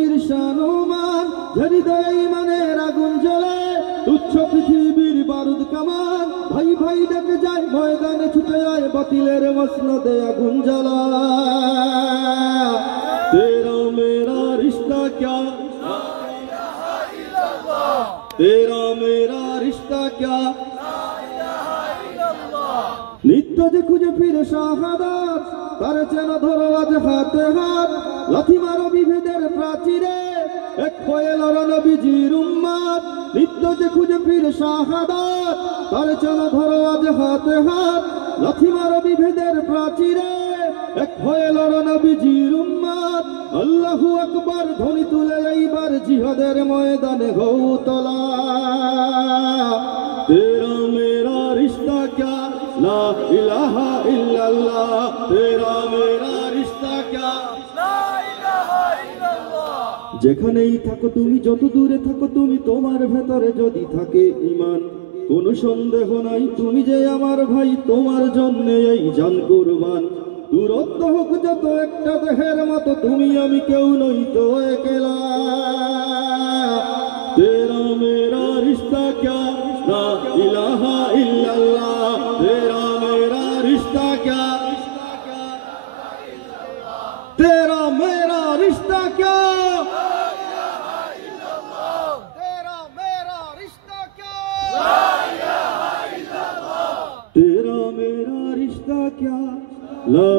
নবীজির শানুমান, হৃদয়ে ঈমানের আগুন জ্বলে, তুচ্ছ পৃথিবীর বারুদ কামান, ভাই ভাই ডেকে যায় ময়দানে, ছুটে যায় বাতিলের মসনদে আগুন জ্বালা। তেরা মেরা রিশতা ক্যা, তেরা মেরা রিশতা ক্যা, নিত্য যে খুঁজে ফিরে শাহাদাত, তার চেনা ধরো আজ হাতে হাত, লাথি মারো বিভেদের প্রাচীরে, এক হয়ে লড়ো নবীজির উম্মত। নিত্য যে খুঁজে ফিরে শাহাদাত, তার চেনা ধরো আজ হাতে হাত, লাথি মারো বিভেদের প্রাচীরে, এক হয়ে লড়ো নবীজির উম্মত। আল্লাহু আকবার ধ্বনি তুলে এইবার জিহাদের ময়দানে গৌতলা। তেরা মেরা রিশতা ক্যা, লা ইলাহা ইল্লাল্লাহ, তেরা মেরা রিশতা ক্যা, লা ইলাহা ইল্লাল্লাহ। যেখানেই থাকো তুমি, যত দূরে থাকো তুমি, তোমার ভেতরে যদি থাকে ঈমান, কোনো সন্দেহ নাই তুমি যে আমার ভাই, তোমার জন্য এই জান কুরবান। দূরত্ব হোক যত একটা দেহের মতো, তুমি আমি কেউ নই তো একলা। তেরা মেরা রিশতা ক্যা, লা ইলাহা ইল্লাল্লাহ, তেরা মেরা রিশতা ক্যা, তেরা মেরা রিশতা ক্যা, তেরা মেরা রিশতা ক্যা, তেরা মেরা রিশতা ক্যা, লা